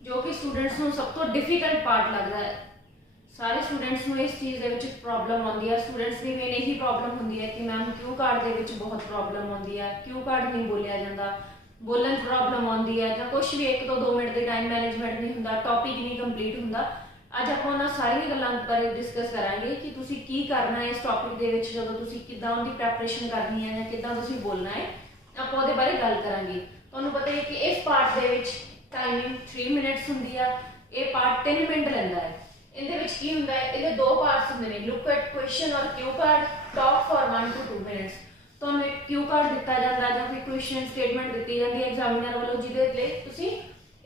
जो कि स्टूडेंट्स को सब तो डिफिकल्ट पार्ट लगता है। सारे स्टूडेंट्स को इस चीज़ के प्रॉब्लम आती है। स्टूडेंट्स की मेन यही प्रॉब्लम होती है कि मैम क्यू कार्ड के बहुत प्रॉब्लम आती है, क्यू कार्ड नहीं बोलिया जाता, बोलन प्रॉब्लम आती है, या कुछ भी 1 तो 2 मिनट के टाइम मैनेजमेंट नहीं होंदा, टॉपिक नहीं कंप्लीट होंदा। अज आप उन्होंने सारिया गल्लां बारे डिस्कस करांगे कि तुसी की करना है इस टॉपिक के विच, जदों तुसी किद्दां उहदी प्रैपरेशन करनी है या किद्दां तुसी बोलना है, आप उहदे बारे गल करांगे। तुहानूं पता है कि इस पार्ट के विच टाइमिंग 3 मिनट्स होंदी है, ये पार्ट 3 मिनट लैंदा है। इहदे विच की हुंदा है, इहदे 2 पार्ट्स होंदे ने, लुक एट क्वेश्चन और Q card, talk for 1 to 2 minutes. तुहानूं एक क्यू कार्ड दिता जाता है, कोई क्वेश्चन स्टेटमेंट दी जाती है एग्जामिनर वालों, जिहदे लई तुसी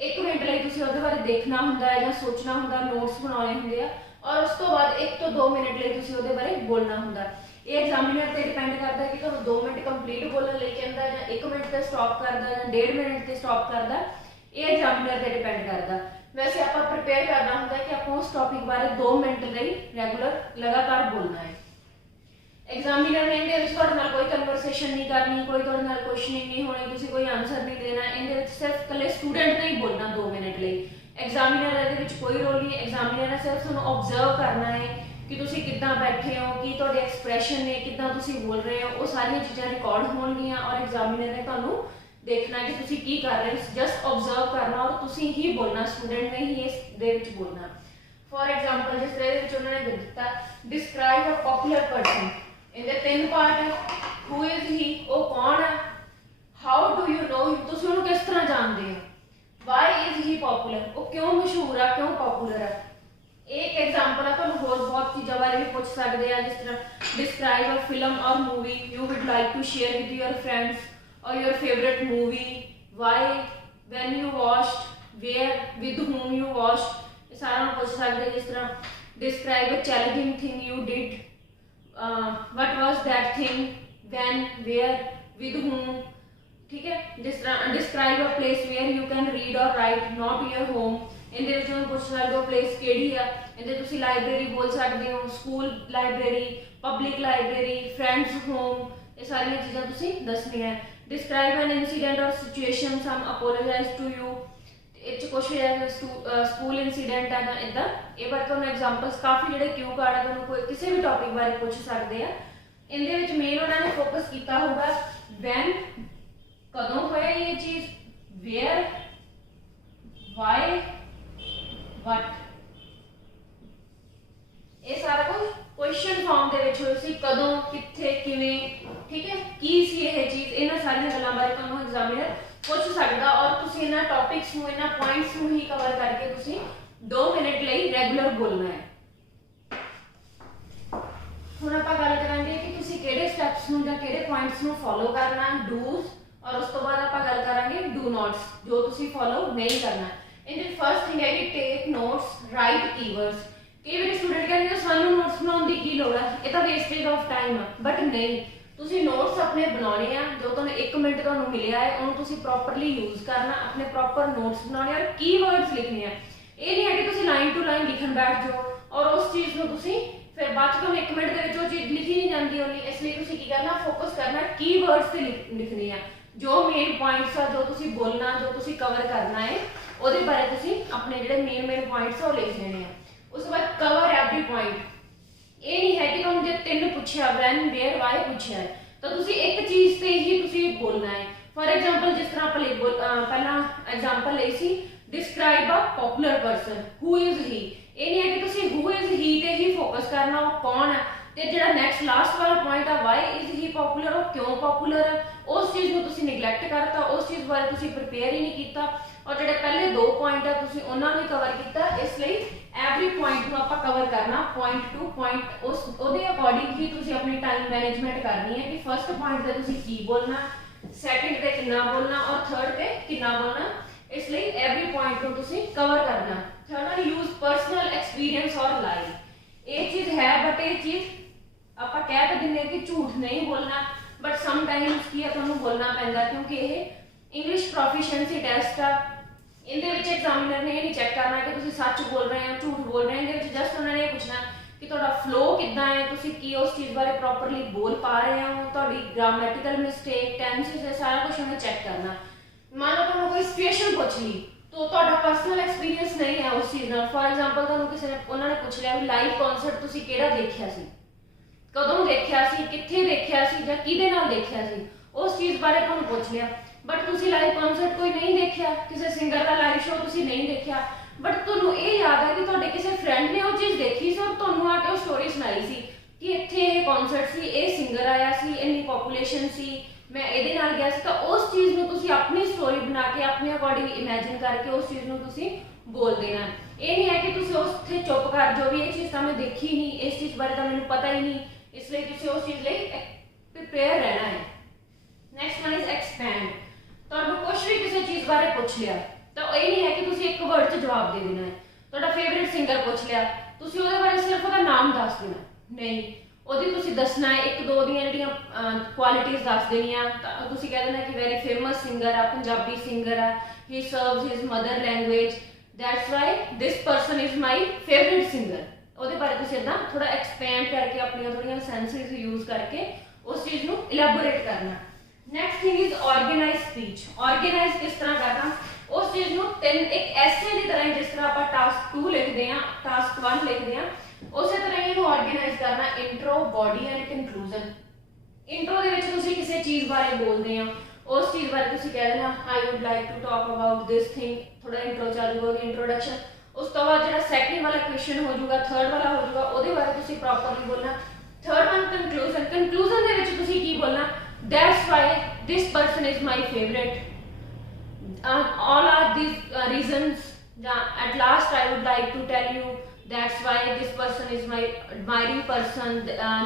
1 मिनट लिए तुसी उहदे बारे देखना हुंदा है या सोचना हुंदा, नोट्स बनाने हुंदे आ, और उस तो बाद 1 to 2 मिनट लिए तुसी उहदे बारे बोलना हुंदा। ये एग्जामिनर ते डिपेंड करता है कि तुहानूं 2 मिनट कंप्लीट बोलण लई कहंदा या 1 मिनट ते स्टॉप करदा या 1.5 मिनट ते स्टॉप करदा, ये एग्जामिनर ते डिपेंड करता। वैसे आप प्रिपेयर करना होंगे कि आप उस टॉपिक बारे 2 मिनट लिए रेगुलर लगातार बोलना है। एग्जामिनर ने इहदे विच तुहाडे नाल कोई कन्वर्सेशन नहीं करनी, कोई तुहाडे नाल क्वेश्चनिंग नहीं होनी, तुसीं कोई आंसर नहीं देना, इहदे विच सिर्फ कल्ले स्टूडेंट ने ही बोलना 2 मिनट लिए। एग्जामिनर इहदे विच कोई रोल नहीं, एग्जामिनर ने सिर्फ तुहानूं ऑब्जर्व करना है कि तुसीं किद्दां बैठे हो, कि तुहाडे एक्सप्रैशन ने, किद्दां तुसीं बोल रहे हो, वो सारियां चीज़ां रिकॉर्ड होणगियां और एग्जामिनर ने तुहानूं देखना है कि तुसीं की कर रहे हो, जस्ट ऑब्जर्व करना और तुसीं ही बोलना, स्टूडेंट ने ही इस दे विच बोलना। फॉर एग्जाम्पल जिस तरह विच उन्होंने दिता डिस्क्राइब अ पॉपुलर पर्सन, इहदे 3 पार्ट है, हु इज ही, वो कौन है, how do you know him, तुसीं उहनूं किस तरह जानते हो, वाई इज ही पॉपुलर, वो क्यों मशहूर है, क्यों पॉपुलर है। एक एग्जाम्पल है, तुहानूं होर बहुत चीज़ों बारे भी पूछ सकते हैं, जिस तरह डिस्क्राइब अ फिल्म और movie you would like to share with your friends or your favorite movie, why, when you watched, where, with whom you watched, ये सारा हम पूछ सकते हैं। जिस तरह describe a challenging thing you did, what was that thing, when, where, with whom, ठीक है। जिस तरह describe a place where you can read or write, not your home, इनके विच हम पूछ सकते हो प्लेस केड़ी है, इनके तुसी लाइब्रेरी बोल सकते हो, school library, public library, friends home, ये सारियां चीज़ां तुसी दसनियां है। डिस्क्राइब एन इंसीडेंट और situation, some apologise to you, each कुछ स्कूल इंसीडेंट है ना इदा, ये बार तुहानूं एग्जांपल्स काफ़ी जिहड़े क्यू कार्ड है तुहानूं कोई किसी भी टॉपिक बारे पूछ सकते हैं। इहदे विच मेन उन्होंने फोकस किया होगा वैन, कदों होया ये चीज़, वेयर, वाई, वट, ये सारा कुछ क्वेश्चन फॉर्म के विच होई सी, कदों, कित्थे, किवें, ठीक है, की सी यह चीज़, इन्हां सारियां गल्लां बारे तुहानूं एग्जामिनर पूछ सकदा और तुसीं इन्हां टॉपिक्स नूं, इन्हां पॉइंट्स नूं ही कवर करके तुसीं 2 मिनट लिए रेगुलर बोलना है। हुण आपां गल करांगे कि तुसीं किहड़े स्टैप्स नूं जां किहड़े पॉइंट्स नूं फॉलो करना, डूज, और उस तो बाद आपां गल करांगे डू नॉट्स, जो तुसीं फॉलो नहीं करना। इहदे फर्स्ट थिंग है कि टेक नोट्स, राइट कीवर्ड्स। कई बार स्टूडेंट कहते सानूं नोट्स बनाने की लोड़ है, ये तो वेस्टेज ऑफ टाइम है, बट नहीं, तुसीं नोट्स अपने बनाने हैं, जो तुहानूं 1 मिनट तुहानूं मिलिया है उन्होंने तुसीं प्रॉपरली यूज करना, अपने प्रॉपर नोट्स बनाने और कीवर्ड्स लिखने हैं। ये नहीं है कि तुसीं लाइन टू लाइन लिखन बैठ जाओ और उस चीज़ को तुसीं फिर बाद तुहानूं 1 मिनट के वो चीज़ लिखी नहीं जाती होनी, इसलिए तुसीं की करना, फोकस करना कीवर्ड्स से लिखनी है, जो मेन पॉइंट्स आ, जो तुसीं बोलना, जो तुसीं कवर करना है, ਉਹਦੇ बारे तुसीं अपने ਜਿਹੜੇ मेन पॉइंट्स है वो लिख लेने हैं। उसके बाद कवर एवरी पॉइंट, ये नहीं है कि तुहानूं जे 3 पूछा, वैन, वेयर, वाई पूछा है तो तुसीं एक चीज़ से ही तुसीं बोलना है। फॉर एग्जाम्पल जिस तरह आप पहला एग्जाम्पल ली सी, describe a popular person, who is he, ये नहीं है कि तुसीं हु इज ही ते ही फोकस करना, वो कौन है, तो जो नैक्सट लास्ट वाला पॉइंट है वाई इज ही पॉपुलर, वो क्यों पॉपुलर है, उस चीज़ को तुसीं निगलैक्ट करता, उस चीज़ बारे तुसीं प्रिपेयर ही नहीं किया, और जो पहले 2 पॉइंट है तुसीं उन्हां नूं कवर किया, इसलिए एवरी पॉइंट को आपां कवर करना, पॉइंट टू पॉइंट, उस उहदे अकॉर्डिंग ही तुसीं अपनी टाइम मैनेजमेंट करनी है कि फर्स्ट पॉइंट ते तुसीं की बोलना, सैकेंड ते कितना बोलना और थर्ड ते कितना बोलना, इसलिए एवरी पॉइंट को तुसीं कवर करना। थर्ड यूज पर्सनल एक्सपीरियंस और लाइव, ये चीज़ है बट ये चीज़ आपां कह तो दिंदे कि झूठ नहीं बोलना, बट समटाइम्स की तुहानूं बोलना पैंदा क्योंकि ये इंग्लिश प्रोफिशिएंसी टेस्ट आ, इहदे विच एग्जामिनर ने नहीं चैक करना कि तुसीं सच बोल रहे हो, झूठ बोल रहे हैं, इहदे विच जस्ट उन्होंने ये पूछना कि तुहाडा फ्लो किद्दां है, तुसीं की उस चीज़ बारे प्रॉपरली बोल पा रहे हो, तुहाडी ग्रामैटिकल मिस्टेक, टेंसेस, सारा कुछ उन्हें चैक करना। मान लो तुहानूं कोई सिचुएशन पूछ ली तो तुहाडा पर्सनल एक्सपीरियंस उस चीज़ नाल। फॉर एग्जाम्पल तुहानूं किसी ने उन्होंने पूछ लिया भी लाइव कॉन्सर्ट तुसीं किहड़ा देखिया सी, कदों देखिया सी, कित्थे देखिया सी जां किहदे नाल देखिया सी, उस चीज़ बारे तुहानूं पूछ लिया। बट तुसीं लाइव कॉन्सर्ट कोई नहीं देखिया, किसी सिंगर का लाइव शो तुसीं नहीं देखिया, बट तुहानूं ये याद है कि तुहाडे किसी फ्रेंड ने वो चीज़ देखी सी और तुहानूं आके वो स्टोरी सुनाई सी कि इत्थे ये कॉन्सर्ट सी, ये सिंगर आया सी, इन्नी पॉपूलेशन सी, मैं ये नाल गया सी। तो उस चीज़ में तुसीं अपनी स्टोरी बना के अपने अकॉर्डिंग इमेजिन करके उस चीज़ में तुसीं बोल देना। ये नहीं है कि तुसीं उत्थे चुप कर जाओ भी ये चीज़ तो मैं देखी नहीं, इस चीज़ बारे तो मैंने पता ही नहीं, इसलिए तुसीं उस चीज़ लई प्रिपेयर रहना है। Next one is expand. तुहानूं कुछ भी किसी चीज़ बारे पूछ लिया तो ये नहीं है कि तुसीं एक वर्ड च जवाब दे देना है। तुहाडा फेवरेट सिंगर पूछ लिया, तुसीं उहदे बारे सिर्फ उहदा नाम दस देना नहीं, ਉਹਦੀ ਤੁਸੀਂ ਦੱਸਣਾ ਹੈ, ਇੱਕ ਦੋ ਦੀਆਂ ਜਿਹੜੀਆਂ ਕੁਆਲਿਟੀਜ਼ ਦੱਸ ਦੇਣੀਆਂ। ਤੁਸੀਂ ਕਹਿ ਦੇਣਾ ਕਿ ਵੈਰੀ ਫੇਮਸ ਸਿੰਗਰ ਆ, ਪੰਜਾਬੀ ਸਿੰਗਰ ਆ, he serves his mother language, that's why this person is my favourite singer. ਉਹਦੇ ਬਾਰੇ ਤੁਸੀਂ ਇੱਦਾਂ ਥੋੜਾ ਐਕਸਪੈਂਡ ਕਰਕੇ ਆਪਣੀਆਂ ਥੋੜੀਆਂ ਸੈਂਸਸ ਯੂਜ਼ ਕਰਕੇ ਉਸ ਚੀਜ਼ ਨੂੰ ਇਲੈਬੋਰੇਟ ਕਰਨਾ। Next thing is organise speech. Organise ਕਿਸ ਤਰ੍ਹਾਂ ਕਰਨਾ, उस चीज़ ਨੂੰ एक ऐसे की तरह जिस तरह आप टास्क 2 लिखते हैं, टास्क 1 लिखते हैं, उस तरह ही ऑर्गेनाइज करना। Intro, body and conclusion. Intro ਦੇ ਵਿੱਚ ਤੁਸੀਂ ਕਿਸੇ ਚੀਜ਼ ਬਾਰੇ ਬੋਲਦੇ ਆ, ਉਸ ਚੀਜ਼ ਬਾਰੇ ਤੁਸੀਂ ਕਹਿ ਦੇਣਾ I would like to talk about this thing, थोड़ा इंट्रो ਚੱਲ ਜਾਊਗਾ, इंट्रोडक्शन। ਉਸ ਤੋਂ ਬਾਅਦ ਜਿਹੜਾ ਸੈਕੰਡ ਵਾਲਾ ਕੁਐਸਚਨ ਹੋ ਜਾਊਗਾ, ਥਰਡ ਵਾਲਾ ਹੋ ਜਾਊਗਾ, ਉਹਦੇ ਬਾਰੇ ਤੁਸੀਂ ਪ੍ਰੋਪਰਲੀ ਬੋਲਣਾ। Third one conclusion. ਕੰਕਲੂਜਨ ਦੇ ਵਿੱਚ ਤੁਸੀਂ ਕੀ ਬੋਲਣਾ, that's why this person is my favourite, all are these reasons, at last I would like to tell you that's why this person is my admiring person,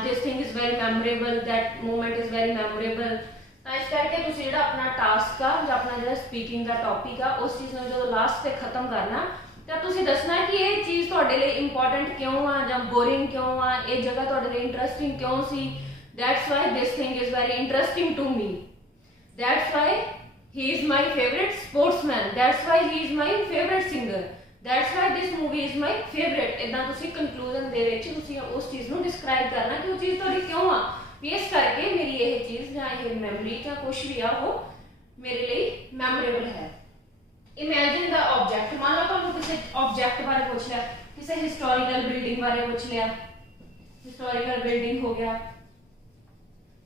this thing is very memorable, that moment is very memorable। ਤਾਂ ਇਸ ਕਰਕੇ ਤੁਸੀਂ ਜਿਹੜਾ ਆਪਣਾ task ਆ ਜਾਂ ਆਪਣਾ ਜਿਹੜਾ ਸਪੀਕਿੰਗ ਦਾ ਟੌਪਿਕ ਆ ਉਸ ਚੀਜ਼ ਨੂੰ ਜਦੋਂ ਲਾਸਟ ਤੇ ਖਤਮ ਕਰਨਾ ਤਾਂ ਤੁਸੀਂ ਦੱਸਣਾ ਕਿ ਇਹ ਚੀਜ਼ ਤੁਹਾਡੇ ਲਈ ਇੰਪੋਰਟੈਂਟ ਕਿਉਂ ਆ ਜਾਂ ਬੋਰਿੰਗ ਕਿਉਂ ਆ, ਇਹ ਜਗ੍ਹਾ ਤੁਹਾਡੇ ਲਈ ਇੰਟਰਸਟਿੰਗ ਕਿਉਂ ਸੀ, that's why this thing is very interesting to me, that's why he is my favorite sportsman, that's why he is my favorite singer, that's why this movie is my favorite। इदां तुसी conclusion दे विच तुसी उस चीज़ नूं describe करना कि वो चीज़ तुहाडी क्यों आ, भी इस करके मेरी यह चीज़ जां यह मैमोरी जां कुछ भी आ वो मेरे लिए मैमोरेबल है। Imagine the object. मान लो तुहानूं किसी ऑब्जेक्ट बारे पूछ लिया, किसी हिस्टोरिकल बिल्डिंग बारे पूछ लिया, हिस्टोरिकल बिल्डिंग हो गया,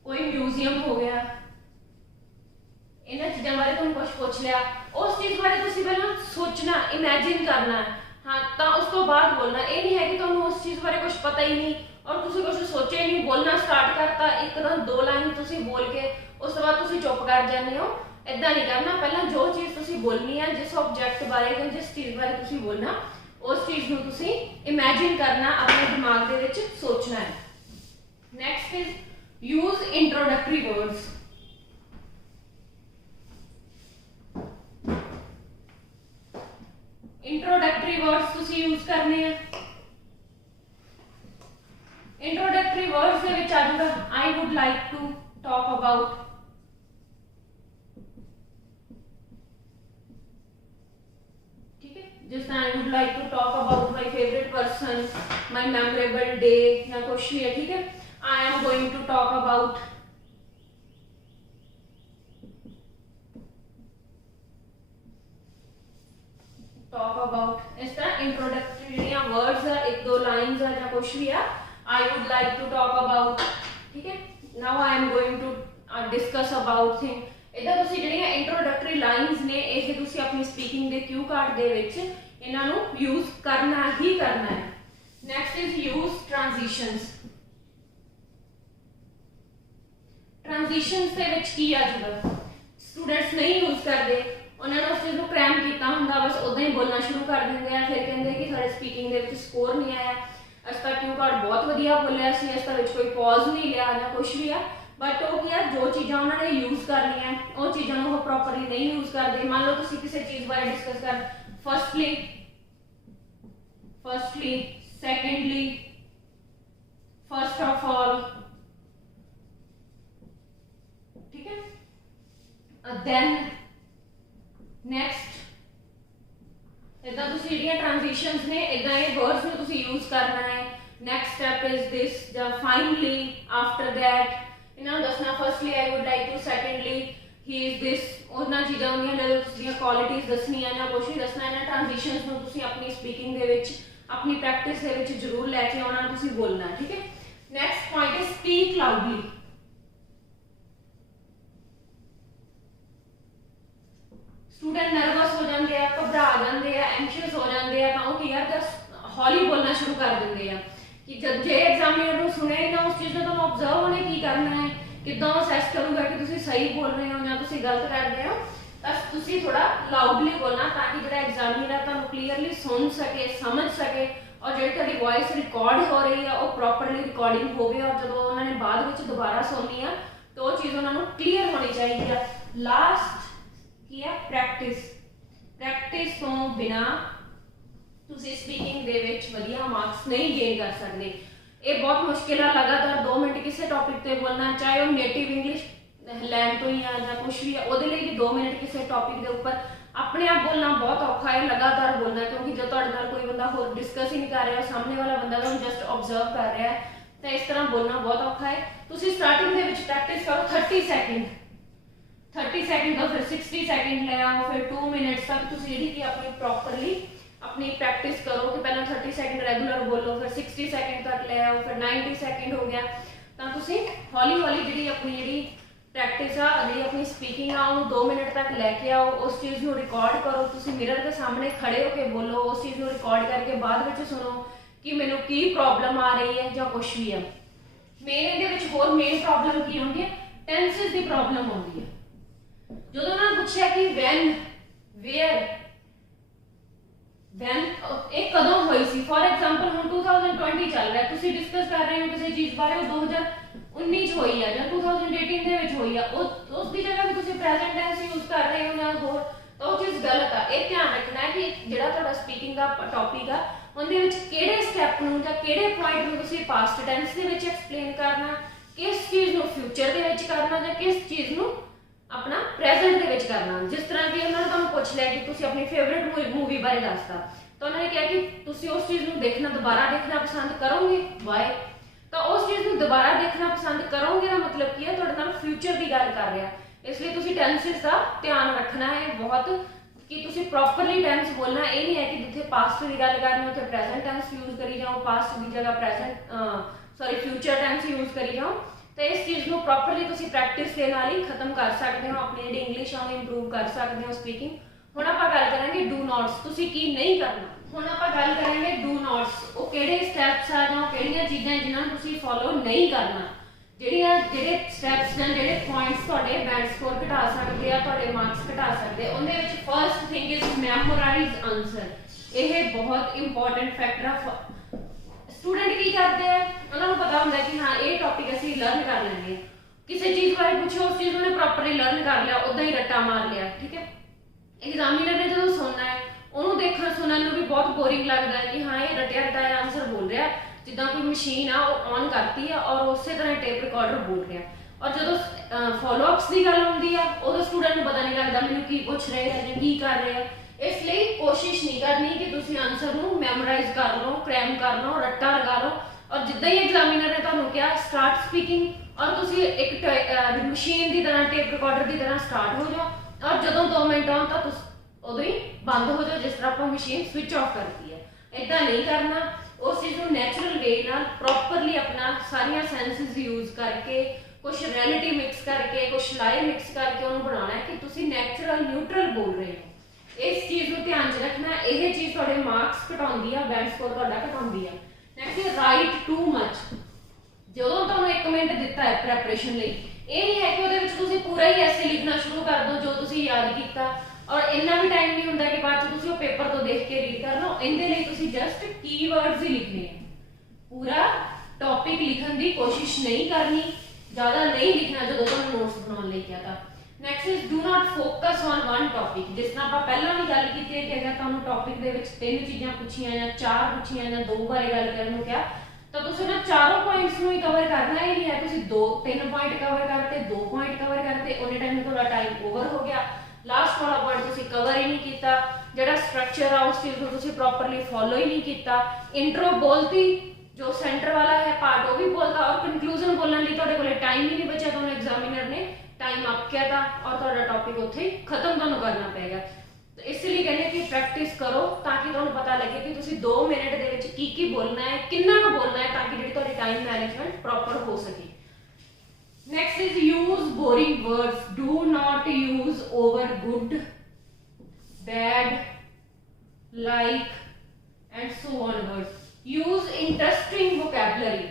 कोई म्यूजियम हो गया, इन्हां चीज़ों बारे तुहानूं कुछ पूछ लिया, उस चीज़ बारे तुसीं पहलां सोचना, इमेजिन करना। हाँ, तो उस तो बाद बोलना। ये नहीं है कि तुहानूं उस चीज़ बारे कुछ पता ही नहीं और तुसीं कुछ सोचे ही नहीं, बोलना स्टार्ट करता, एकदम 2 लाइन तुसीं बोल के उस तो बाद तुसीं चुप कर जाते हो। इदां नहीं करना, पहलां जो चीज़ तुसीं बोलनी है, जिस ऑब्जेक्ट बारे या जिस चीज़ बारे तुसीं बोलना, उस चीज़ नूं तुसीं इमेजिन करना, अपने दिमाग दे विच सोचना है। Next is use introductory words. Introductory words तुसी यूज करने हैं। इंट्रोडक्टरी वर्ड्स दे विच आ जाऊगा I would like to talk about, ठीक है, जिस तरह I would like to talk about my favourite person, my memorable day या कुछ भी है, ठीक है। I am going to talk about, talk about. इस तरह इंट्रोडक्टरी वर्ड्स है, 1-2 लाइन्स है या कुछ भी है, I would like to talk about, ठीक है, now I am going to discuss about thing. इधर तुसी ਜਿਹੜੀਆਂ इंट्रोडक्टरी लाइन्स ने ਇਹ ਤੁਸੀਂ ਆਪਣੀ स्पीकिंग ਦੇ क्यू कार्ड ਦੇ ਵਿੱਚ ਇਹਨਾਂ ਨੂੰ यूज करना ही करना है। Next is use transitions. Transitions ਦੇ ਵਿੱਚ ਕੀ ਆ ਜਾਊਗਾ, स्टूडेंट्स नहीं यूज करते, उन्होंने उस चीज़ को क्रैम किया होंगे, बस उदा ही बोलना शुरू कर देंगे हैं, फिर कहते कि साढ़े स्पीकिंग के स्कोर नहीं आया, अस तो क्यू कार्ड बहुत वधिया बोलिया सी, अस तो कोई पॉज नहीं लिया या कुछ भी है, बट वो क्या जो चीज़ा उन्होंने यूज करनी है वो चीज़ों वो प्रॉपरली नहीं यूज करते। मान लो तुसी किसी चीज़ बारे डिस्कस कर, firstly, secondly, first of all, ठीक है, देन, नैक्सट। इदा तुसी ਜਿਹੜੀਆਂ ट्रांजिशंस ने इदा ये वर्ड्स ਨੂੰ ਤੁਸੀਂ यूज करना है। नेक्स्ट स्टेप इज दिस, ਜਾਂ फाइनली, आफ्टर दैट, ਇਹਨਾਂ ਨੂੰ ਦੱਸਣਾ firstly I would like to, secondly he is this, ਉਹਨਾਂ ਚੀਜ਼ਾਂ ਹੁੰਦੀਆਂ ਜਦੋਂ ਤੁਸੀਂ ਕੁਆਲਿਟੀਜ਼ ਦੱਸਣੀਆਂ ਜਾਂ ਕੁਝ ਵੀ ਦੱਸਣਾ, ਇਹਨਾਂ ट्रांजिशंस ਨੂੰ ਤੁਸੀਂ ਆਪਣੀ स्पीकिंग दे विच अपनी प्रैक्टिस दे विच जरूर लैके आउणा, तुसीं बोलना। ठीक है। नैक्सट पॉइंट है स्पीक लाउडली। स्टूडेंट नर्वस हो जाते हैं, घबरा जाते हैं, एंशियस हो जाते हैं, तो वो यार हौली बोलना शुरू कर देंगे हैं कि जब जे एग्जामिनर सुने ही ना उस चीज़ को, तो ऑबजर्व उन्हें की करना है, कितना असैस करूँगा कि तुम सही बोल रहे हो या तुम गलत कर रहे हो। बस तुम थोड़ा लाउडली बोलना ताकि जो एग्जामिनर तुम क्लीयरली सुन सके, समझ सके, और जी तुहाडी वॉइस रिकॉर्ड हो रही है वो प्रॉपरली रिकॉर्डिंग हो गई, और जो उन्होंने बाद में दोबारा सुननी है तो वो चीज़ उन्होंने क्लीयर होनी चाहिए है। लास्ट की है प्रैक्टिस। प्रैक्टिस तो बिना तुसी स्पीकिंग दे विच वधिया मार्क्स नहीं गेन कर सकते। ये बहुत मुश्किल है लगातार 2 मिनट किसी टॉपिक पे बोलना, चाहे वो नेटिव इंग्लिश लैन तो ही है या कुछ भी है, वो भी 2 मिनट किसी टॉपिक के ऊपर अपने आप बोलना बहुत औखा है, लगातार बोलना, क्योंकि जो तुहाडे नाल कोई बंदा होर डिस्कस ही नहीं कर रहा, सामने वाला बंदा तो जस्ट ऑब्जर्व कर रहा है, तो इस तरह बोलना बहुत औखा है। तुसी स्टार्टिंग दे विच प्रैक्टिस करो 30 सैकेंड, 30 सैकेंड तो फिर 60 सैकेंड ले आओ, फिर 2 मिनट्स तक तुसी जिहड़ी कि अपनी प्रॉपरली अपनी प्रैक्टिस करो कि पहला 30 सैकेंड रेगुलर बोलो, फिर 60 सैकेंड तक ले आओ, फिर 90 सैकेंड हो गया, तो तुसी हौली हौली जिहड़ी अपनी जिहड़ी प्रैक्टिस आ जिहड़ी अपनी स्पीकिंग आ 2 मिनट तक लैके आओ, उस चीज़ को रिकॉर्ड करो, तुसी मिरर के सामने खड़े होकर बोलो, उस चीज़ को रिकॉर्ड करके बाद में सुनो कि मैनू की प्रॉब्लम आ रही है या कुछ भी है। मेन ये होर मेन प्रॉब्लम की होंगी है, टेंसेस की प्रॉब्लम होंगी है। जो उन्होंने पूछा कि वैन, वेयर, वैन एक कदों हुई सी, फॉर एग्जांपल हम 2020 चल रहा है, तुसी डिस्कस कर रहे हो किसी चीज़ बारे, वो 2019 हुई है या 2018 ਦੇ ਵਿੱਚ ਹੋਈ ਆ, ਉਸ ਦੀ ਜਗ੍ਹਾ ਵੀ ਤੁਸੀਂ ਪ੍ਰੈਜ਼ੈਂਟ ਟੈਂਸ ਯੂਜ਼ ਕਰ ਰਹੇ ਹੋ ਜਾਂ ਹੋਰ, ਤਾਂ ਉਹ ਚੀਜ਼ ਗਲਤ ਆ। ਇਹ ਧਿਆਨ ਰੱਖਣਾ ਹੈ ਕਿ ਜਿਹੜਾ ਤੁਹਾਡਾ ਸਪੀਕਿੰਗ ਦਾ ਟੌਪਿਕ ਆ ਉਹਦੇ ਵਿੱਚ ਕਿਹੜੇ ਸਟੈਪ ਨੂੰ ਜਾਂ ਕਿਹੜੇ ਪੁਆਇੰਟ ਨੂੰ ਤੁਸੀਂ ਪਾਸਟ ਟੈਂਸ ਦੇ ਵਿੱਚ ਐਕਸਪਲੇਨ ਕਰਨਾ, ਕਿਸ ਚੀਜ਼ ਨੂੰ ਫਿਊਚਰ ਦੇ ਵਿੱਚ ਕਰਨਾ ਜਾਂ ਕਿਸ ਚੀਜ਼ ਨੂੰ अपना प्रेजेंट ਦੇ ਵਿੱਚ ਕਰਨਾ। जिस तरह कि उन्होंने ਤੁਹਾਨੂੰ ਪੁੱਛ ਲਿਆ कि ਤੁਸੀਂ अपनी फेवरेट मूवी बारे दसता, तो उन्होंने कहा कि ਤੁਸੀਂ उस चीज़ ਨੂੰ देखना दोबारा देखना पसंद करोगे, वाई, तो उस चीज़ ਨੂੰ दोबारा देखना पसंद करोगे का मतलब की है ਤੁਹਾਡੇ ਨਾਲ फ्यूचर की गल कर रहा, इसलिए ਤੁਸੀਂ टेंसेस का ध्यान रखना है बहुत कि ਤੁਸੀਂ प्रॉपरली टेंस बोलना। ये नहीं है कि जिथे पास्ट की गल करनी उत्थे प्रेजेंट टेंस यूज करी जाओ, पास्ट की जगह फ्यूचर टेंस यूज करी जाओ, तो इस चीज़ को प्रॉपरली तुसी प्रैक्टिस के नाल ही खत्म कर सकते हो, अपनी जी इंग्लिश आ इंप्रूव कर सकते हो स्पीकिंग। हुण आपां गल करांगे डू नॉट्स, तुसी की नहीं करना। हुण आपां गल करांगे डू नॉट्स, वो किहड़े स्टैप्स आ जां किहड़ियां चीज़ां जिन्हां नूं तुसी फॉलो नहीं करना, ਜਿਹੜੇ स्टैप्स ਜਾਂ ਜਿਹੜੇ पॉइंट्स तुहाडे बैंड स्कोर घटा सकते हैं, तुहाडे मार्क्स घटा सकते हैं। उहदे which first thing is मैमोराइज answer. यह बहुत इंपॉर्टेंट फैक्टर है। स्टूडेंट की करते हैं, उन्होंने पता होंगे कि हाँ ये टॉपिक असीं लर्न कर लेंगे, किसी चीज़ बारे पूछो उस चीज़ उन्हें प्रॉपरली लर्न कर लिया, उदा ही रट्टा मार लिया। ठीक है। एग्जामिनर ने जो सुनना है उन्होंने देखने सुनने भी बहुत बोरिंग लगता है कि हाँ ये रटिया रटाया आंसर बोल रहा है, जिदा कोई मशीन आ वो ऑन करती है और उस तरह टेप रिकॉर्डर बोल रहा है। और जो फॉलोअप्स की गल होंगी है उदों स्टूडेंट को पता नहीं लगता मैनूं की पूछ रहे हैं या की कर रहे हैं। इसलिए कोशिश नहीं करनी कि तुम आंसर को मैमोराइज कर लो, क्रैम कर लो, रट्टा लगा लो, और जिदा ही एग्जामिनर ने तुहानूं कहा स्टार्ट स्पीकिंग और तुम एक मशीन की तरह टेप रिकॉर्डर की तरह स्टार्ट हो जाओ, और जो 2 मिनट आउन तो उदों ही बंद हो जाओ, जिस तरह आप मशीन स्विच ऑफ करती है। इदा नहीं करना, उस चीज़ को नैचुरल वे नाल प्रॉपरली अपना सारिया सेंसिस यूज करके, कुछ रियलिटी मिक्स करके, कुछ लाई मिक्स करके उन्होंने बनाना है कि तुम नैचुरल न्यूट्रल बोल रहे हो। इस चीज़ को ध्यान च रखना, यह चीज़ थोड़े मार्क्स घटाती है, बैंड स्कोर थोड़ा घटाती है। Next right too much. जो तुम 1 मिनट दिता है प्रैपरेशन लिए, ये नहीं है कि वो पूरा ही ऐसे लिखना शुरू कर दो जो तुम याद किया, और इन्ना भी टाइम नहीं होंगे कि बाद तुम पेपर तो देख के रीड कर लो। इहदे जस्ट कीवर्ड्स ही लिखने हैं, पूरा टॉपिक लिखने की कोशिश नहीं करनी, ज़्यादा नहीं लिखना जो तुम नोट्स बनाने लिखा था। Next is do not focus on one topic. जिस तरह आप पहला भी गल की कि अगर तुम टॉपिक के 3 चीज़ां पूछियां या 4 पूछियां या 2 बारे गल करने को क्या, तो तुम ना चारों पॉइंट्स में ही कवर करना ही नहीं है। तुम 2-3 पॉइंट कवर करते, 2 पॉइंट कवर करते, उन्ने टाइम में थोड़ा टाइम ओवर हो गया, लास्ट वाला पॉइंट तुसी कवर ही नहीं किया, जिहड़ा स्ट्रक्चर आ उस चीज़ को तुसी प्रॉपरली फॉलो ही नहीं किया। इंट्रो बोलती, जो सेंटर वाला है पार्ट वो भी बोलता, और कंक्लूजन बोलने लिए तुहाडे कोले टाइम ही नहीं बचा, तो एग्जामिनर ने टाइम अप किया था और तुहाडा टॉपिक उत्थे खत्म तुहानूं करना पेगा। तो इसलिए कहने कि प्रैक्टिस करो ताकि तुहानूं पता लगे कि 2 ਮਿੰਟ ਦੇ ਵਿੱਚ ਕੀ ਬੋਲਣਾ ਹੈ, ਕਿੰਨਾ ਕੁ ਬੋਲਣਾ ਹੈ, ਤਾਂ ਕਿ ਜਿਹੜੀ ਤੁਹਾਡੀ ਟਾਈਮ ਮੈਨੇਜਮੈਂਟ ਪ੍ਰੋਪਰ ਹੋ ਸਕੇ। Next is use boring words. Do not use over good, bad, like and so on words. Use interesting vocabulary.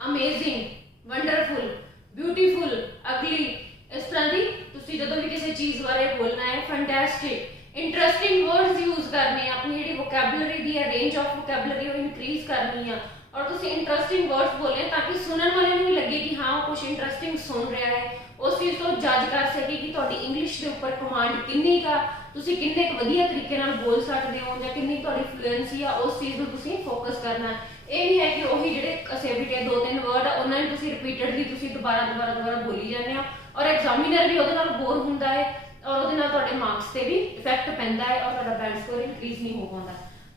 Amazing, wonderful, beautiful, ugly, ਇਸ ਤਰ੍ਹਾਂ ਦੀ ਤੁਸੀਂ ਜਦੋਂ ਵੀ ਕਿਸੇ ਚੀਜ਼ ਬਾਰੇ ਬੋਲਣਾ ਹੈ ਫੈਂਟੈਸਟਿਕ ਇੰਟਰਸਟਿੰਗ ਵਰਡਸ ਯੂਜ਼ ਕਰਨੇ ਆ। ਆਪਣੀ ਜਿਹੜੀ vocabulary the range of vocabulary ਉਹ ਇਨਕਰੀਜ਼ ਕਰਨੀ ਆ ਔਰ ਤੁਸੀਂ ਇੰਟਰਸਟਿੰਗ ਵਰਡਸ ਬੋਲੇ ਤਾਂ ਕਿ ਸੁਣਨ ਵਾਲੇ ਨੂੰ ਵੀ ਲੱਗੇ ਕਿ ਹਾਂ ਕੁਝ ਇੰਟਰਸਟਿੰਗ ਸੁਣ ਰਿਹਾ ਹੈ, ਉਸ ਚੀਜ਼ ਤੋਂ ਜੱਜ ਕਰ ਸਕੇ ਕਿ ਤੁਹਾਡੀ ਇੰਗਲਿਸ਼ ਦੇ ਉੱਪਰ ਕਮਾਂਡ ਕਿੰਨੀ ਕਾ, ਤੁਸੀਂ ਕਿੰਨੇ ਕੁ ਵਧੀਆ ਤਰੀਕੇ ਨਾਲ ਬੋਲ ਸਕਦੇ ਹੋ ਜਾਂ ਕਿੰਨੀ ਤੁਹਾਡੀ ਫਲੂਐਂਸੀ ਆ, ਉਸ ਚੀਜ਼ ਨੂੰ ਤੁਸੀਂ ਫੋਕਸ ਕਰਨਾ। ਇਹ ਨਹੀਂ ਹੈ ਕਿ ਉਹੀ ਜਿਹੜੇ ਅਸੇਬਿਟੇ 2-3 ਵਰਡ ਆ ਉਹਨਾਂ ਨੂੰ ਤੁਸੀਂ ਰਿਪੀਟਡਲੀ ਤੁਸੀਂ ਦੁਬਾਰਾ ਬੋਲੀ ਜਾਂਦੇ ਹੋ ਔਰ ਐਗਜ਼ਾਮੀਨਰ ਵੀ ਉਹਦੇ ਨਾਲ ਬੋਰ ਹੁੰਦਾ ਹੈ ਔਰ ਉਹਦੇ ਨਾਲ ਤੁਹਾਡੇ ਮਾਰਕਸ ਤੇ ਵੀ ਇਫੈਕਟ ਪੈਂਦਾ ਹੈ ਔਰ ਤੁਹਾਡਾ ਬੈਂਡ ਸਕੋਰ ਇਨਕਰੀਜ਼ ਨਹੀਂ ਹੋ ਪਾਉਂਦਾ।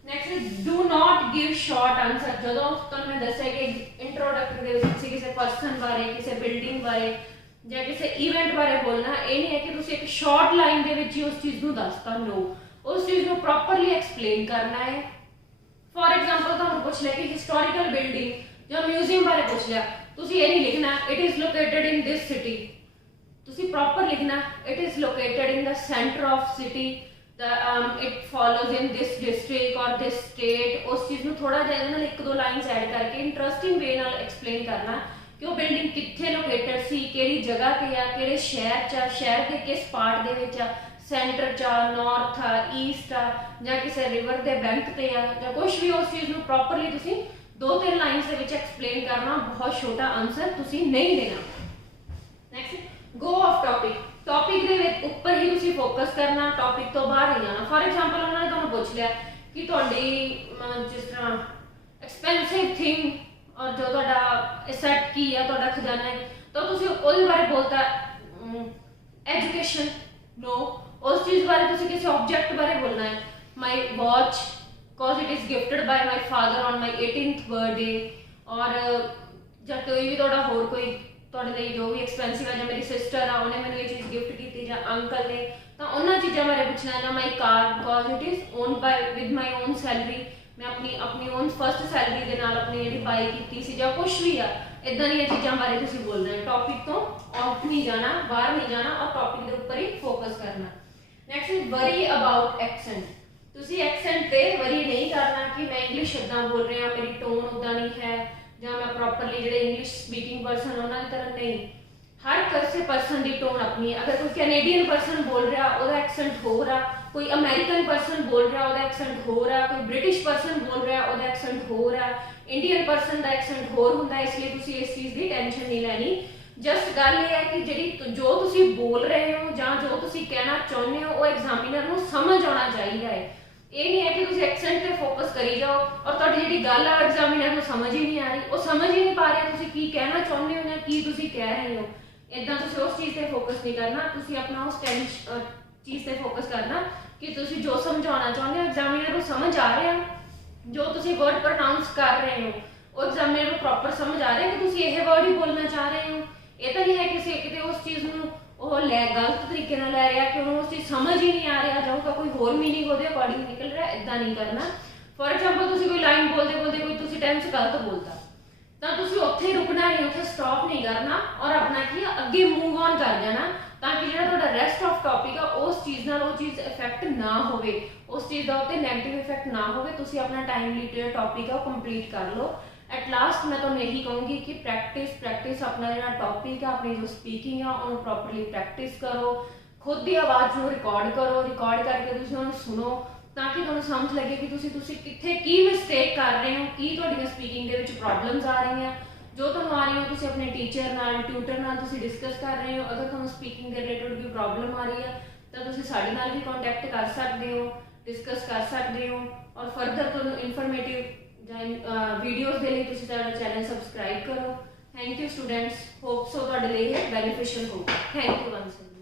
Next is do not give short answer. ਜਦੋਂ ਤੁਹਾਨੂੰ ਮੈਂ ਦੱਸਿਆ ਕਿ ਇੰਟਰੋਡਕਟਰੀ ਦੇ ਵਿੱਚ ਤੁਸੀਂ ਕਿਸੇ ਪਰਸਨ ਬਾਰੇ, ਕਿਸੇ ਬਿਲਡਿੰਗ ਬਾਰੇ ਜਾਂ ਕਿਸੇ ਇਵੈਂਟ ਬਾਰੇ ਬੋਲਣਾ, ਇਹ ਨਹੀਂ ਹੈ ਕਿ ਤੁਸੀਂ ਇੱਕ ਸ਼ਾਰਟ ਲਾਈਨ ਦੇ ਵਿੱਚ ਹੀ ਉਸ ਚੀਜ਼ ਨੂੰ ਦੱਸਤਾ। ਲੋ, ਉਸ ਚੀਜ਼ ਨੂੰ ਪ੍ਰੋਪਰਲੀ ਐਕਸਪਲੇਨ ਕਰਨਾ ਹੈ। ਫॉर एग्जांपल ਤੁਹਾਨੂੰ ਪੁੱਛ ਲਿਆ ਕਿ ਹਿਸਟੋਰੀਕਲ ਬਿਲਡਿੰਗ ਜਾਂ ਮਿਊਜ਼ੀਅਮ ਬਾਰੇ ਪੁੱਛ ਲਿਆ, ਤੁਸੀਂ ਇਹ ਨਹੀਂ ਲਿਖਣਾ it is located in this city, ਤੁਸੀਂ ਪ੍ਰੋਪਰ ਲਿਖਣਾ it is located in the centre of city, it follows in this district or this state. ਉਸ ਚੀਜ਼ ਨੂੰ ਥੋੜਾ ਜਿਹਾ ਇਹਦੇ ਨਾਲ 1-2 ਲਾਈਨਸ ਐਡ ਕਰਕੇ ਇੰਟਰਸਟਿੰਗ ਵੇ ਨਾਲ ਐਕਸਪਲੇਨ ਕਰਨਾ ਕਿ ਉਹ ਬਿਲਡਿੰਗ ਕਿੱਥੇ ਲੋਕੇਟਡ ਸੀ, ਕਿਹੜੀ ਜਗ੍ਹਾ ਤੇ ਆ, ਕਿਹੜੇ ਸ਼ਹਿਰ 'ਚ ਆ, ਸ਼ਹਿਰ ਦੇ ਕਿਸ ਪਾਰਟ ਦੇ ਵਿੱਚ ਆ, ਸੈਂਟਰ 'ਚ ਆ, ਨਾਰਥ ਆ, ਈਸਟ ਆ ਜਾਂ ਕਿਸੇ ਰਿਵਰ ਦੇ ਬੈਂਕ ਤੇ ਆ ਜਾਂ ਕੁਝ ਵੀ। ਉਸ ਚੀਜ਼ ਨੂੰ ਪ੍ਰੋਪਰਲੀ ਤੁਸੀਂ 2-3 ਲਾਈਨਸ ਦੇ ਵਿੱਚ ਐਕਸਪਲੇਨ ਕਰਨਾ। ਬਹੁਤ ਛੋਟਾ ਆਨਸਰ ਤੁਸੀਂ ਨਹੀਂ ਦੇਣਾ। Next go of topic. Topic ਦੇ ਵਿੱਚ ਉੱਪਰ ਹੀ ਤੁਸੀਂ ਫੋਕਸ ਕਰਨਾ, ਟੌਪਿਕ ਤੋਂ ਬਾਹਰ ਨਹੀਂ ਜਾਣਾ। ਫॉर एग्जांपल ਉਹਨਾਂ ਨੇ ਤੁਹਾਨੂੰ ਪੁੱਛ ਲਿਆ ਕਿ ਤੁਹਾਡੀ ਜਿਸ ਤਰ੍ਹਾਂ ਐਕਸਪੈਂਸਿਵ ਥਿੰਗ ਔਰ ਜੋ ਤੁਹਾਡਾ ਐਸੈਟ ਕੀ ਆ, ਤੁਹਾਡਾ ਖਜ਼ਾਨਾ ਹੈ, ਤਾਂ ਤੁਸੀਂ ਉਹਦੇ ਬਾਰੇ ਬੋਲਤਾ ਐਜੂਕੇਸ਼ਨ। नो, उस चीज बारे तुसी किसी ऑब्जेक्ट बारे बोलना है, my watch cause it is gifted by my father on my 18th birthday। और जब कोई भी थोड़ा होर कोई ਤੁਹਾਡੇ ਲਈ ਜੋ ਵੀ ਐਕਸਪੈਂਸਿਵ ਹੈ, ਜਾਂ ਮੇਰੀ ਸਿਸਟਰ ਆ ਉਹਨੇ ਮੈਨੂੰ ਇਹ ਚੀਜ਼ ਗਿਫਟ ਕੀਤੀ ਜਾਂ ਅੰਕਲ ਨੇ, ਤਾਂ ਉਹਨਾਂ ਚੀਜ਼ਾਂ ਬਾਰੇ ਪੁੱਛਣਾ। ਜਾਂ ਮਾਈ ਕਾਰ cause it is owned by with my own salary, ਮੈਂ ਆਪਣੀ ਓਨ ਫਸਟ ਸੈਲਰੀ ਦੇ ਨਾਲ ਆਪਣੀ ਜਿਹੜੀ ਬਾਈ ਕੀਤੀ ਸੀ ਜਾਂ ਕੁਝ ਵੀ ਆ, ਇਦਾਂ ਦੀਆਂ ਚੀਜ਼ਾਂ ਬਾਰੇ ਤੁਸੀਂ ਬੋਲਣਾ ਹੈ। ਟੌਪਿਕ ਤੋਂ ਆਊਟ ਨਹੀਂ ਜਾਣਾ, ਬਾਹਰ ਨਹੀਂ ਜਾਣਾ ਔਰ ਟੌਪਿਕ ਦੇ ਉੱਪਰ ਹੀ ਫੋਕਸ ਕਰਨਾ। Next is worry about accent. ਤੁਸੀਂ ਐਕਸੈਂਟ ਤੇ ਵਰੀ ਨਹੀਂ ਕਰਨਾ ਕਿ ਮੈਂ ਇੰਗਲਿਸ਼ ਇਦਾਂ ਬੋਲ ਰਿਹਾ, ਮੇਰੀ ਟੋਨ ਉਦਾਂ ਨਹੀਂ ਹੈ ਜਾਂ ਮੈਂ ਪ੍ਰੋਪਰਲੀ ਜਿਹੜੇ ਇੰਗਲਿਸ਼ ਸਪੀਕਿੰਗ ਪਰਸਨ ਉਹਨਾਂ ਦੀ ਤਰ੍ਹਾਂ ਨਹੀਂ। ਹਰ ਕਿਸੇ ਪਰਸਨ ਦੀ ਟੋਨ ਆਪਣੀ ਹੈ। ਅਗਰ ਕੋਈ ਕੈਨੇਡੀਅਨ ਪਰਸਨ ਬੋਲ ਰਿਹਾ ਉਹਦਾ ਐਕਸੈਂਟ ਹੋ ਰਿਹਾ, ਕੋਈ ਅਮਰੀਕਨ ਪਰਸਨ ਬੋਲ ਰਿਹਾ ਉਹਦਾ ਐਕਸੈਂਟ ਹੋ ਰਿਹਾ, ਕੋਈ ਬ੍ਰਿਟਿਸ਼ ਪਰਸਨ ਬੋਲ ਰਿਹਾ ਉਹਦਾ ਐਕਸੈਂਟ ਹੋ ਰਿਹਾ, ਇੰਡੀਅਨ ਪਰਸਨ ਦਾ ਐਕਸੈਂਟ ਹੋਰ ਹੁੰਦਾ। ਇਸ ਲਈ ਤੁਸੀਂ ਇਸ ਚੀਜ਼ ਦੀ ਟੈਨਸ਼ਨ ਨਹੀਂ ਲੈਣੀ। ਜਸਟ ਗੱਲ ਇਹ ਹੈ ਕਿ ਜਿਹੜੀ ਜੋ ਤੁਸੀਂ ਬੋਲ ਰਹੇ ਹੋ ਜਾਂ ਜੋ ਤੁਸੀਂ ਕਹਿਣਾ ਚਾਹੁੰਦੇ ਹੋ ਉਹ ਐਗਜ਼ਾਮੀਨਰ ਨੂੰ ਸਮਝ ਆਉਣਾ ਚਾਹੀਦਾ ਹੈ। ਇਹ ਨਹੀਂ ਹੈ ਕਿ ਤੁਸੀਂ ਐਕਸੈਂਟ ਤੇ ਫੋਕਸ ਕਰੀ ਜਾਓ ਔਰ ਤੁਹਾਡੀ ਜਿਹੜੀ ਗੱਲ ਆ ਐਗਜ਼ਾਮੀਨਰ ਨੂੰ ਸਮਝ ਹੀ ਨਹੀਂ ਆ ਰਹੀ, ਉਹ ਸਮਝ ਹੀ ਨਹੀਂ ਪਾ ਰਿਹਾ ਤੁਸੀਂ ਕੀ ਕਹਿਣਾ ਚਾਹੁੰਦੇ ਹੋ ਜਾਂ ਕੀ ਤੁਸੀਂ ਕਹਿ ਰਹੇ ਹੋ। ਇਦਾਂ ਤੁਸੀਂ ਉਸ ਚੀਜ਼ ਤੇ ਫੋਕਸ ਨਹੀਂ ਕਰਨਾ। ਤੁਸੀਂ ਆਪਣਾ ਉਸ ਚੀਜ਼ ਤੇ ਫੋਕਸ ਕਰਨਾ ਕਿ ਤੁਸੀਂ ਜੋ ਸਮਝਾਉਣਾ ਚਾਹੁੰਦੇ ਹੋ ਐਗਜ਼ਾਮੀਨਰ ਨੂੰ ਸਮਝ ਆ ਰਿਹਾ, ਜੋ ਤੁਸੀਂ ਵਰਡ ਪ੍ਰੋਨਾਂਸ ਕਰ ਰਹੇ ਹੋ ਉਹ ਐਗਜ਼ਾਮੀਨਰ ਨੂੰ ਪ੍ਰੋਪਰ ਸਮਝ ਆ ਰਿਹਾ ਕਿ ਤੁਸੀਂ ਇਹ ਵਰਡ ਹੀ ਬੋਲਣਾ ਚਾਹ ਰਹੇ ਹੋ। ਇਹ ਤਾਂ ਨਹੀਂ ਹੈ ਕਿ ਕਿਤੇ ਉਸ ਚੀਜ਼ ਨੂੰ ਉਹ ਗਲਤ ਤਰੀਕੇ ਨਾਲ ਲੈ ਰਿਹਾ ਕਿ ਉਹਨੂੰ ਉਸ ਚੀਜ਼ ਸਮਝ ਹੀ ਨਹੀਂ ਆ ਰਿਹਾ ਜਾਂ ਉਹਦਾ ਕੋਈ ਹੋਰ ਮੀਨਿੰਗ ਉਹਦੇ ਅਕੋਰਡਿੰਗ ਨਿਕਲ ਰਿਹਾ। ਇਦਾਂ ਨਹੀਂ ਕਰਨਾ। ਫॉर एग्जांपल ਤੁਸੀਂ ਕੋਈ ਲਾਈਨ ਬੋਲਦੇ ਕੋਈ ਤੁਸੀਂ ਟੈਂਸ ਗਲਤ ਬੋਲਤਾ ਤਾਂ ਤੁਸੀਂ ਉੱਥੇ ਰੁਕਣਾ ਨਹੀਂ, ਉੱਥੇ ਸਟਾਪ ਨਹੀਂ ਕਰਨਾ ਔਰ ਆਪਣਾ ਕੀ ਅੱਗੇ ਮੂਵ ਔਨ ਕਰ ਜਾਣਾ ਤਾਂ ਕਿ ਜਿਹੜਾ ਤੁਹਾਡਾ ਰੈਸਟ ਆਫ ਟੌਪਿਕ ਆ ਉਸ ਚੀਜ਼ ਨਾਲ ਉਹ ਚੀਜ਼ ਇਫੈਕਟ ਨਾ ਹੋਵੇ, ਉਸ ਚੀਜ਼ ਦਾ ਉੱਤੇ ਨੈਗੇਟਿਵ ਇਫੈਕਟ ਨਾ ਹੋਵੇ। ਤੁਸੀਂ ਆਪਣਾ ਟਾਈਮਲੀ ਜਿਹੜਾ ਟੌਪਿਕ ਆ ਉਹ ਕੰਪਲੀਟ ਕਰ ਲਓ। एट लास्ट मैं ਤੁਹਾਨੂੰ ਇਹੀ ਕਹੂੰਗੀ ਕਿ ਪ੍ਰੈਕਟਿਸ ਆਪਣਾ ਜਿਹੜਾ ਟੌਪਿਕ ਆ, ਆਪਣੀ ਜੋ ਸਪੀਕਿੰਗ ਆ ਉਹਨੂੰ ਪ੍ਰੋਪਰਲੀ ਪ੍ਰੈਕਟਿਸ ਕਰੋ। ਖੁਦ ਦੀ ਆਵਾਜ਼ ਨੂੰ ਰਿਕਾਰਡ ਕਰੋ, ਰਿਕਾਰਡ ਕਰਕੇ ਤੁਸੀਂ ਉਹਨੂੰ ਸੁਣੋ ਤਾਂ ਕਿ ਤੁਹਾਨੂੰ ਸਮਝ ਲੱਗੇ ਕਿ ਤੁਸੀਂ ਕਿੱਥੇ ਕੀ ਮਿਸਟੇਕ ਕਰ ਰਹੇ ਹੋ, ਕੀ ਤੁਹਾਡੀਆਂ ਸਪੀਕਿੰਗ ਦੇ ਵਿੱਚ ਪ੍ਰੋਬਲਮਸ ਆ ਰਹੀਆਂ। ਜੋ ਤੁਹਾਨੂੰ ਆ ਰਹੀ ਹੋ ਤੁਸੀਂ ਆਪਣੇ ਟੀਚਰ ਨਾਲ, ਟਿਊਟਰ ਨਾਲ ਤੁਸੀਂ ਡਿਸਕਸ ਕਰ ਰਹੇ ਹੋ। ਅਗਰ ਤੁਹਾਨੂੰ ਸਪੀਕਿੰਗ ਦੇ ਰਿਲੇਟਡ ਵੀ ਪ੍ਰੋਬਲਮ ਆ ਰਹੀ ਹੈ ਤਾਂ ਤੁਸੀਂ ਸਾਡੇ ਨਾਲ ਵੀ ਕੰਟੈਕਟ ਕਰ ਸਕਦੇ ਹੋ, ਡਿਸਕਸ ਕਰ ਸਕਦੇ ਹੋ ਔਰ ਫਰਦਰ ਤੁਹਾਨੂੰ ਇਨਫੋਰਮੇਟਿਵ वीडियोस के लिए तुसी साडा चैनल सबसक्राइब करो। Thank you students, hope so तुहाडे लिए बेनिफिशियल हो। Thank you once again.